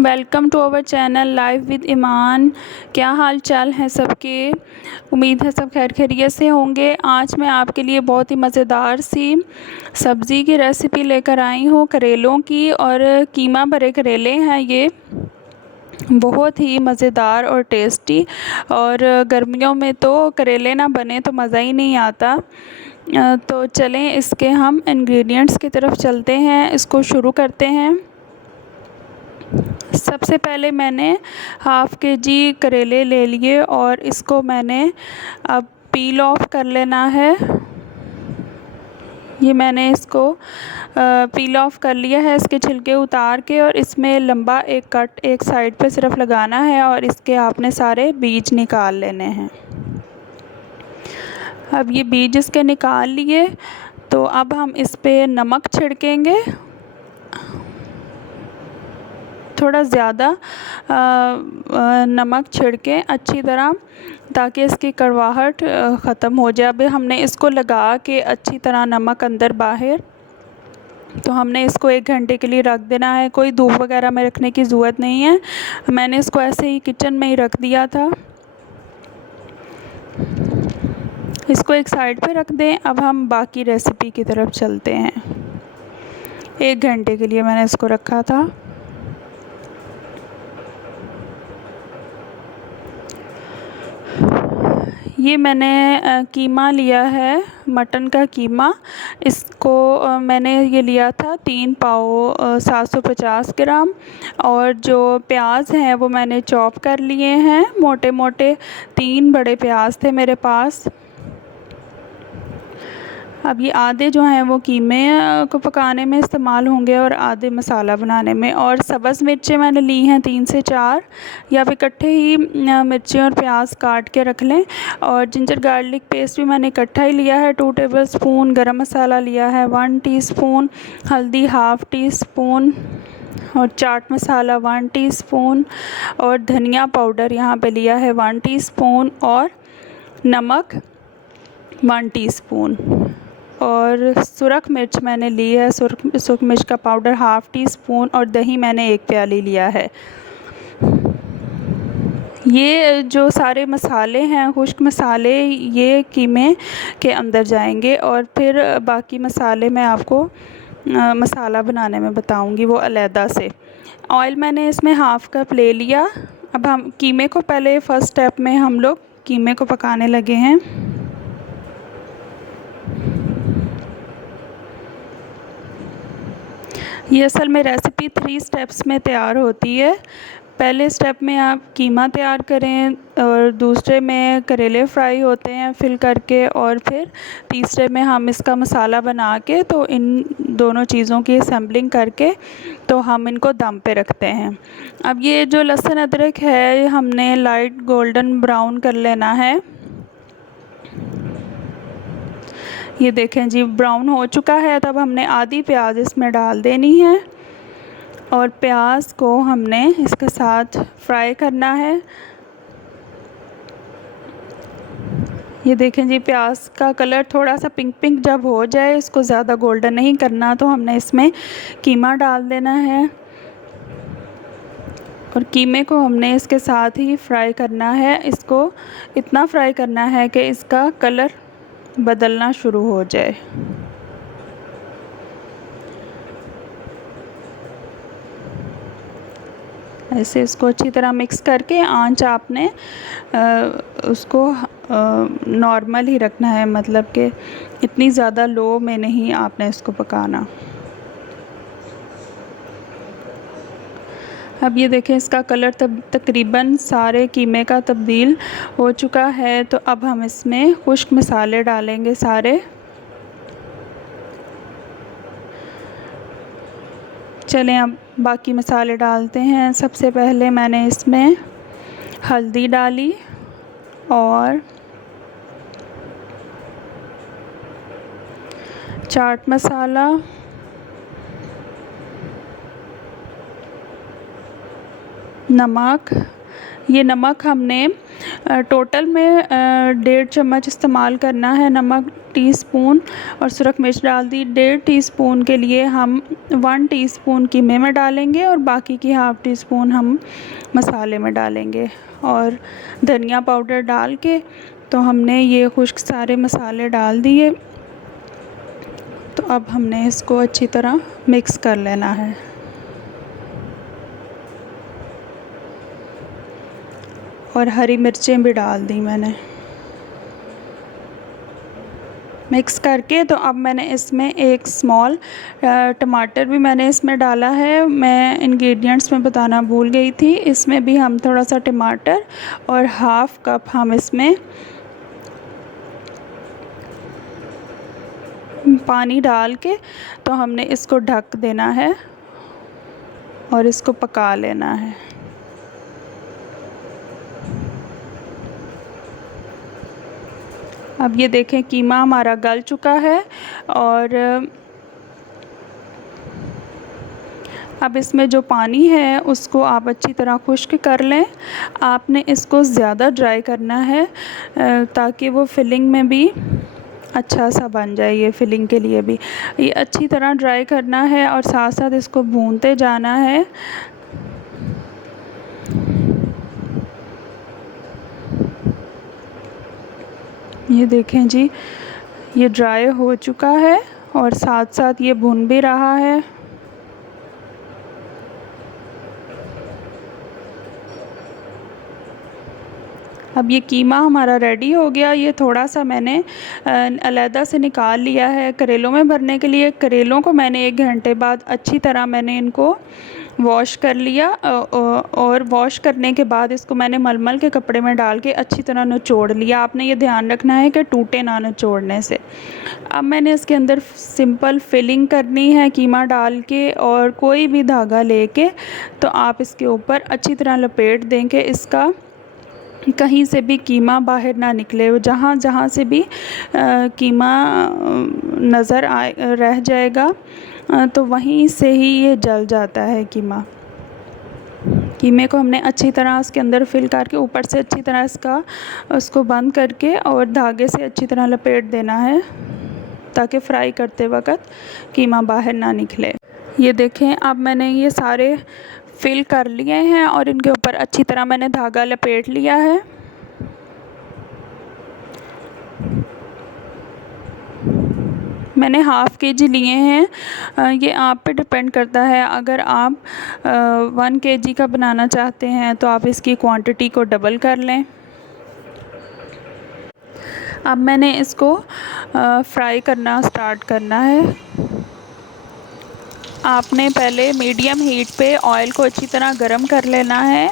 Welcome to our channel live with Iman. क्या हाल चाल है सबके? उम्मीद है सब खैर खैरियत से होंगे। आज मैं आपके लिए बहुत ही मज़ेदार सी सब्ज़ी की रेसिपी लेकर आई हूँ, करेलों की। और कीमा भरे करेले हैं ये, बहुत ही मज़ेदार और टेस्टी। और गर्मियों में तो करेले ना बने तो मज़ा ही नहीं आता। तो चलें इसके हम इंग्रेडिएंट्स की तरफ चलते हैं, इसको शुरू करते हैं। सबसे पहले मैंने हाफ़ के जी करेले ले लिए और इसको मैंने अब पील ऑफ कर लेना है। ये मैंने इसको पील ऑफ कर लिया है, इसके छिलके उतार के। और इसमें लंबा एक कट एक साइड पे सिर्फ लगाना है और इसके आपने सारे बीज निकाल लेने हैं। अब ये बीज इसके निकाल लिए, तो अब हम इस पे नमक छिड़केंगे, थोड़ा ज़्यादा नमक छिड़कें अच्छी तरह, ताकि इसकी कड़वाहट ख़त्म हो जाए। अब हमने इसको लगा के अच्छी तरह नमक अंदर बाहर, तो हमने इसको 1 घंटे के लिए रख देना है। कोई धूप वगैरह में रखने की ज़रूरत नहीं है, मैंने इसको ऐसे ही किचन में ही रख दिया था। इसको एक साइड पे रख दें। अब हम बाकी रेसिपी की तरफ चलते हैं। 1 घंटे के लिए मैंने इसको रखा था। ये मैंने कीमा लिया है, मटन का कीमा। इसको मैंने ये लिया था 3 पाव 750 ग्राम। और जो प्याज हैं वो मैंने चॉप कर लिए हैं मोटे मोटे, 3 बड़े प्याज थे मेरे पास। अब ये आधे जो हैं वो कीमे को पकाने में इस्तेमाल होंगे और आधे मसाला बनाने में। और सब्ज़ मिर्चें मैंने ली हैं 3 से 4, या फिर इकट्ठे ही मिर्चें और प्याज काट के रख लें। और जिंजर गार्लिक पेस्ट भी मैंने इकट्ठा ही लिया है 2 टेबलस्पून। गरम मसाला लिया है 1 टीस्पून, हल्दी ½ टीस्पून, और चाट मसाला 1 टीस्पून, और धनिया पाउडर यहाँ पे लिया है 1 टीस्पून, और नमक 1 टीस्पून। और सुरख मिर्च मैंने ली है, सुरख मिर्च का पाउडर ½ टीस्पून, और दही मैंने 1 प्याली लिया है। ये जो सारे मसाले हैं, खुश्क मसाले, ये कीमे के अंदर जाएंगे। और फिर बाकी मसाले मैं आपको मसाला बनाने में बताऊंगी, वो अलहदा से। ऑयल मैंने इसमें ½ कप ले लिया। अब हम कीमे को पहले फ़र्स्ट स्टेप में हम लोग कीमे को पकाने लगे हैं। ये असल में रेसिपी 3 स्टेप्स में तैयार होती है। पहले स्टेप में आप कीमा तैयार करें, और दूसरे में करेले फ्राई होते हैं फिल करके, और फिर तीसरे में हम इसका मसाला बना के, तो इन दोनों चीज़ों की असेंबलिंग करके तो हम इनको दम पे रखते हैं। अब ये जो लहसुन अदरक है, हमने लाइट गोल्डन ब्राउन कर लेना है। ये देखें जी, ब्राउन हो चुका है। तब हमने आधी प्याज इसमें डाल देनी है, और प्याज को हमने इसके साथ फ्राई करना है। ये देखें जी, प्याज का कलर थोड़ा सा पिंक पिंक जब हो जाए, इसको ज़्यादा गोल्डन नहीं करना, तो हमने इसमें कीमा डाल देना है। और कीमे को हमने इसके साथ ही फ्राई करना है। इसको इतना फ्राई करना है कि इसका कलर बदलना शुरू हो जाए। ऐसे इसको अच्छी तरह मिक्स करके आंच आपने उसको नॉर्मल ही रखना है, मतलब कि इतनी ज़्यादा लो में नहीं आपने इसको पकाना। अब ये देखें, इसका कलर तकरीबन सारे कीमे का तब्दील हो चुका है। तो अब हम इसमें खुश्क मसाले डालेंगे सारे। चलें अब बाकी मसाले डालते हैं। सबसे पहले मैंने इसमें हल्दी डाली, और चाट मसाला, नमक। ये नमक हमने टोटल में 1.5 चम्मच इस्तेमाल करना है नमक, टीस्पून, और सुरख मिर्च डाल दी। 1.5 टीस्पून के लिए हम 1 टीस्पून कीमे में डालेंगे और बाकी की ½ टीस्पून हम मसाले में डालेंगे। और धनिया पाउडर डाल के तो हमने ये खुश्क सारे मसाले डाल दिए। तो अब हमने इसको अच्छी तरह मिक्स कर लेना है। और हरी मिर्चें भी डाल दी मैंने मिक्स करके। तो अब मैंने इसमें एक स्मॉल टमाटर भी मैंने इसमें डाला है। मैं इंग्रेडिएंट्स में बताना भूल गई थी। इसमें भी हम थोड़ा सा टमाटर और ½ कप हम इसमें पानी डाल के तो हमने इसको ढक देना है और इसको पका लेना है। अब ये देखें कीमा हमारा गल चुका है। और अब इसमें जो पानी है उसको आप अच्छी तरह खुश्क कर लें। आपने इसको ज़्यादा ड्राई करना है ताकि वो फिलिंग में भी अच्छा सा बन जाए। ये फिलिंग के लिए भी ये अच्छी तरह ड्राई करना है और साथ साथ इसको भूनते जाना है। ये देखें जी, ये ड्राई हो चुका है और साथ साथ ये भुन भी रहा है। अब ये कीमा हमारा रेडी हो गया। ये थोड़ा सा मैंने अलहदा से निकाल लिया है करेलों में भरने के लिए। करेलों को मैंने 1 घंटे बाद अच्छी तरह मैंने इनको वॉश कर लिया और वॉश करने के बाद इसको मैंने मलमल के कपड़े में डाल के अच्छी तरह निचोड़ लिया। आपने ये ध्यान रखना है कि टूटे ना निचोड़ने से। अब मैंने इसके अंदर सिंपल फिलिंग करनी है कीमा डाल के, और कोई भी धागा लेके तो आप इसके ऊपर अच्छी तरह लपेट देंगे। इसका कहीं से भी कीमा बाहर ना निकले। जहाँ जहाँ से भी कीमा नज़र आए रह जाएगा तो वहीं से ही ये जल जाता है कीमा। कीमे को हमने अच्छी तरह उसके अंदर फिल करके ऊपर से अच्छी तरह उसको बंद करके और धागे से अच्छी तरह लपेट देना है ताकि फ्राई करते वक्त कीमा बाहर ना निकले। ये देखें, अब मैंने ये सारे फिल कर लिए हैं और इनके ऊपर अच्छी तरह मैंने धागा लपेट लिया है। मैंने ½ kg लिए हैं। ये आप पे डिपेंड करता है। अगर आप 1 kg का बनाना चाहते हैं तो आप इसकी क्वांटिटी को डबल कर लें। अब मैंने इसको फ्राई करना स्टार्ट करना है। आपने पहले मीडियम हीट पे ऑयल को अच्छी तरह गरम कर लेना है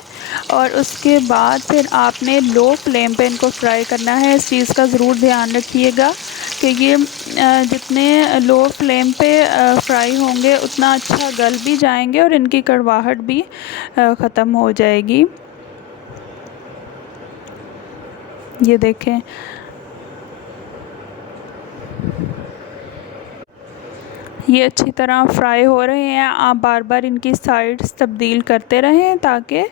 और उसके बाद फिर आपने लो फ्लेम पे इनको फ्राई करना है। इस चीज़ का ज़रूर ध्यान रखिएगा कि ये जितने लो फ्लेम पे फ्राई होंगे उतना अच्छा गल भी जाएंगे और इनकी कड़वाहट भी ख़त्म हो जाएगी। ये देखें, ये अच्छी तरह फ्राई हो रहे हैं। आप बार बार इनकी साइड्स तब्दील करते रहें ताकि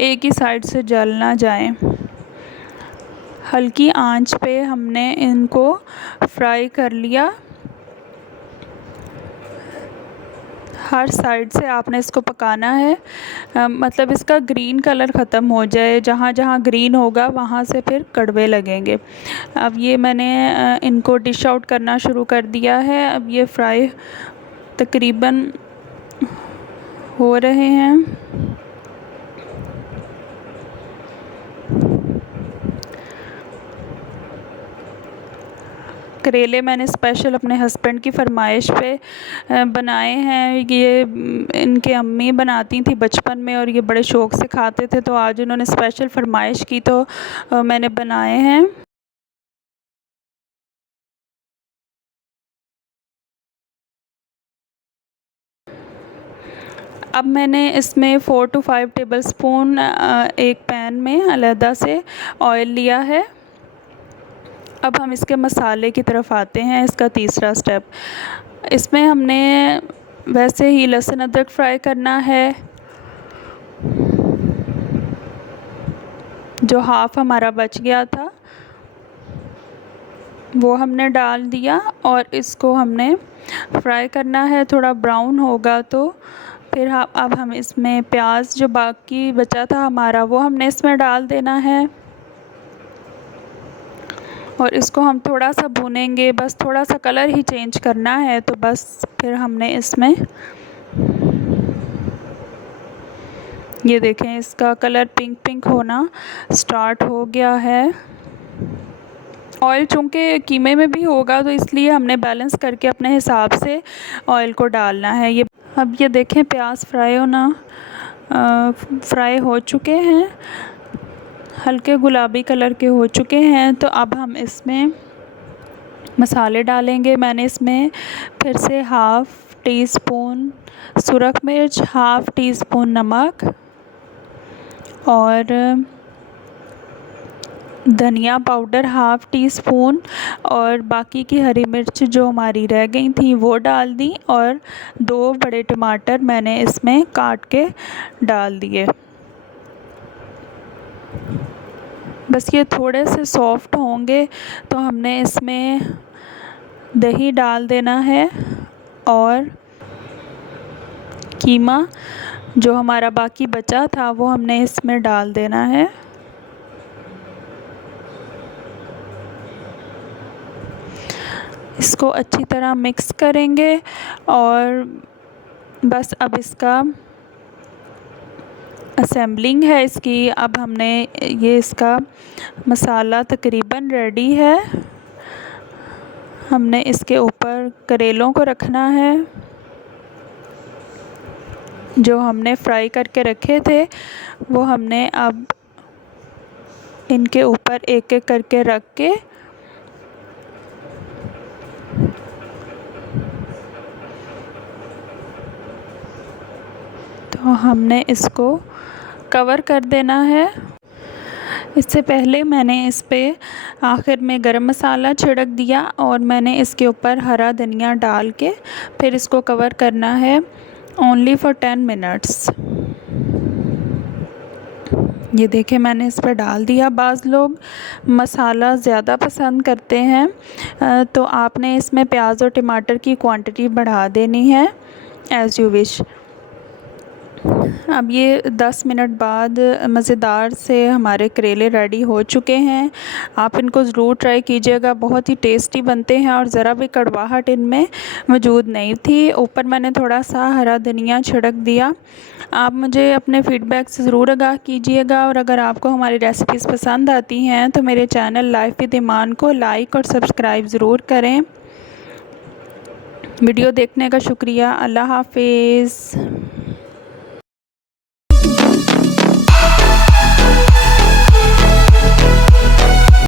एक ही साइड से जल ना जाएं। हल्की आंच पे हमने इनको फ्राई कर लिया। हर साइड से आपने इसको पकाना है, मतलब इसका ग्रीन कलर ख़त्म हो जाए। जहाँ जहाँ ग्रीन होगा वहाँ से फिर कड़वे लगेंगे। अब ये मैंने इनको डिश आउट करना शुरू कर दिया है। अब ये फ्राई तकरीबन हो रहे हैं। करेले मैंने स्पेशल अपने हस्बैंड की फरमाइश पे बनाए हैं। ये इनके अम्मी बनाती थी बचपन में और ये बड़े शौक़ से खाते थे, तो आज उन्होंने स्पेशल फरमाइश की तो मैंने बनाए हैं। अब मैंने इसमें 4 to 5 टेबलस्पून एक पैन में अलहदा से ऑयल लिया है। अब हम इसके मसाले की तरफ आते हैं। इसका तीसरा स्टेप, इसमें हमने वैसे ही लहसुन अदरक फ्राई करना है, जो हाफ़ हमारा बच गया था वो हमने डाल दिया और इसको हमने फ्राई करना है। थोड़ा ब्राउन होगा तो फिर अब हम इसमें प्याज जो बाकी बचा था हमारा वो हमने इसमें डाल देना है और इसको हम थोड़ा सा भूनेंगे, बस थोड़ा सा कलर ही चेंज करना है। तो बस फिर हमने इसमें ये देखें इसका कलर पिंक पिंक होना स्टार्ट हो गया है। ऑयल चूँकि कीमे में भी होगा तो इसलिए हमने बैलेंस करके अपने हिसाब से ऑयल को डालना है। ये अब ये देखें प्याज फ्राई हो चुके हैं, हल्के गुलाबी कलर के हो चुके हैं। तो अब हम इसमें मसाले डालेंगे। मैंने इसमें फिर से हाफ़ टी स्पून सुरख मिर्च, हाफ़ टी स्पून नमक और धनिया पाउडर हाफ़ टी स्पून और बाकी की हरी मिर्च जो हमारी रह गई थी वो डाल दी और 2 बड़े टमाटर मैंने इसमें काट के डाल दिए। बस ये थोड़े से सॉफ्ट होंगे तो हमने इसमें दही डाल देना है और कीमा जो हमारा बाकी बचा था वो हमने इसमें डाल देना है। इसको अच्छी तरह मिक्स करेंगे और बस अब इसका असेंबलिंग है इसकी। अब हमने ये इसका मसाला तकरीबन रेडी है। हमने इसके ऊपर करेलों को रखना है जो हमने फ्राई करके रखे थे, वो हमने अब इनके ऊपर एक एक करके रख के तो हमने इसको कवर कर देना है। इससे पहले मैंने इस पे आखिर में गरम मसाला छिड़क दिया और मैंने इसके ऊपर हरा धनिया डाल के फिर इसको कवर करना है ओनली फॉर 10 मिनट्स। ये देखें मैंने इस पर डाल दिया। बाज़ लोग मसाला ज़्यादा पसंद करते हैं तो आपने इसमें प्याज और टमाटर की क्वांटिटी बढ़ा देनी है एज़ यू विश। अब ये 10 मिनट बाद मज़ेदार से हमारे करेले रेडी हो चुके हैं। आप इनको ज़रूर ट्राई कीजिएगा, बहुत ही टेस्टी बनते हैं और ज़रा भी कड़वाहट इनमें मौजूद नहीं थी। ऊपर मैंने थोड़ा सा हरा धनिया छिड़क दिया। आप मुझे अपने फ़ीडबैक से ज़रूर आगाह कीजिएगा और अगर आपको हमारी रेसिपीज़ पसंद आती हैं तो मेरे चैनल लाइफ विद ईमान को लाइक और सब्सक्राइब ज़रूर करें। वीडियो देखने का शुक्रिया। अल्लाह हाफ़िज़।